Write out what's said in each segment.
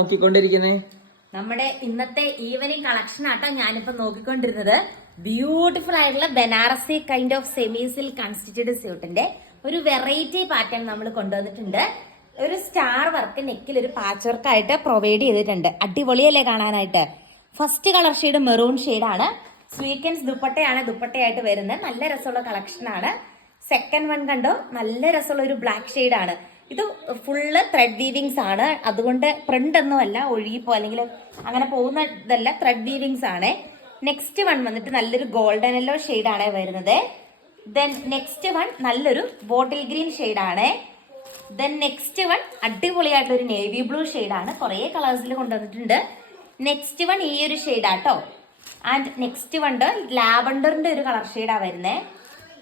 നോക്കിക്കൊണ്ടിരിക്കുന്നേ നമ്മുടെ ഇന്നത്തെ evening collection ആട്ടോ ഞാനിപ്പോ നോക്കിക്കൊണ്ടിരുന്നത്. ബ്യൂട്ടിഫുൾ ആയിട്ടുള്ള Banarasi kind of semi silk constituted സ്യൂട്ടിന്റെ ഒരു വെറൈറ്റി പാറ്റേൺ നമ്മൾ കൊണ്ടുവന്നിട്ടുണ്ട്. ഒരു സ്റ്റാർ വർക്ക് നെക്കിൽ ഒരു പാച്ച് വർക്ക് ആയിട്ട് പ്രൊവൈഡ് ചെയ്തിട്ടുണ്ട്. അടിപൊളിയല്ലേ കാണാനായിട്ട്. ഫസ്റ്റ് കളർ ഷെയ്ഡ് മെറൂൺ ഷെയ്ഡാണ്. സ്വീക്കൻസ് ദുപ്പട്ടയാണ് ദുപ്പട്ടയായിട്ട് വരുന്നത്. നല്ല രസമുള്ള കളക്ഷൻ ആണ്. സെക്കൻഡ് വൺ കണ്ടോ, നല്ല രസമുള്ള ഒരു ബ്ലാക്ക് ഷെയ്ഡാണ്. ഇത് ഫുള്ള് ത്രെഡ് വീവിങ്സ് ആണ്. അതുകൊണ്ട് പ്രിന്റ് ഒന്നും അല്ല, ഒഴുകിപ്പോ അല്ലെങ്കിൽ അങ്ങനെ പോകുന്ന ഇതല്ല, ത്രെഡ് വീവിങ്സ് ആണ്. നെക്സ്റ്റ് വൺ വന്നിട്ട് നല്ലൊരു ഗോൾഡൻ യെല്ലോ ഷെയ്ഡാണ് വരുന്നത്. ദെൻ നെക്സ്റ്റ് വൺ നല്ലൊരു ബോട്ടിൽ ഗ്രീൻ ഷെയ്ഡാണ്. ദെൻ നെക്സ്റ്റ് വൺ അടിപൊളിയായിട്ടുള്ള ഒരു നേവി ബ്ലൂ ഷെയ്ഡാണ്. കുറേ കളേഴ്സിൽ കൊണ്ടുവന്നിട്ടുണ്ട്. നെക്സ്റ്റ് വൺ ഈ ഒരു ഷെയ്ഡാട്ടോ. ആൻഡ് നെക്സ്റ്റ് വൺ ലാവണ്ടറിന്റെ ഒരു കളർ ഷെയ്ഡാണ് വരുന്നത്.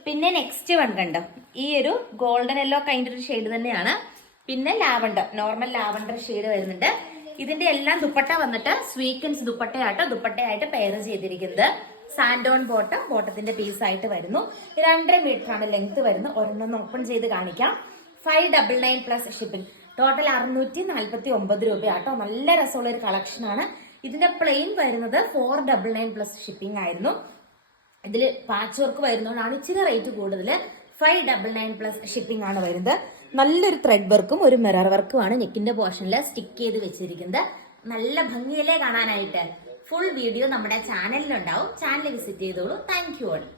പിന്നെ നെക്സ്റ്റ് വൺ കണ്ടോ, ഈ ഒരു ഗോൾഡൻ യെല്ലോ കൈൻഡ് ഒരു ഷെയ്ഡ് തന്നെയാണ്. പിന്നെ ലാവണ്ടർ, നോർമൽ ലാവണ്ടർ ഷെയ്ഡ് വരുന്നുണ്ട്. ഇതിന്റെ എല്ലാം ദുപ്പട്ട വന്നിട്ട് സ്വീക്കൻസ് ദുപ്പട്ടയാട്ടോ, ദുപ്പട്ടയായിട്ട് പെയർ ചെയ്തിരിക്കുന്നത്. സാൻഡോൺ ബോട്ടം, ബോട്ടത്തിന്റെ പീസ് ആയിട്ട് വരുന്നു. 2.5 മീറ്റർ ആണ് ലെങ്ത് വരുന്നത്. ഒരെണ്ണം ഓപ്പൺ ചെയ്ത് കാണിക്കാം. 599 പ്ലസ് ഷിപ്പിംഗ്. ടോട്ടൽ 649 രൂപയാട്ടോ. നല്ല രസമുള്ള ഒരു കളക്ഷൻ ആണ്. ഇതിന്റെ പ്ലെയിൻ വരുന്നത് 499 പ്ലസ് ഷിപ്പിംഗ് ആയിരുന്നു. ഇതിൽ പാച്ച് വർക്ക് വരുന്നതുകൊണ്ടാണ് ഇച്ചിരി റേറ്റ് കൂടുതൽ. 599 പ്ലസ് ഷിപ്പിംഗ് ആണ് വരുന്നത്. നല്ലൊരു ത്രെഡ് വർക്കും ഒരു മിറർ വർക്കുമാണ് നെക്കിന്റെ പോർഷനിൽ സ്റ്റിക്ക് ചെയ്ത് വെച്ചിരിക്കുന്നത്. നല്ല ഭംഗിയിലേ കാണാനായിട്ട്. ഫുൾ വീഡിയോ നമ്മുടെ ചാനലിലുണ്ടാവും. ചാനൽ വിസിറ്റ് ചെയ്തോളൂ. Thank you all.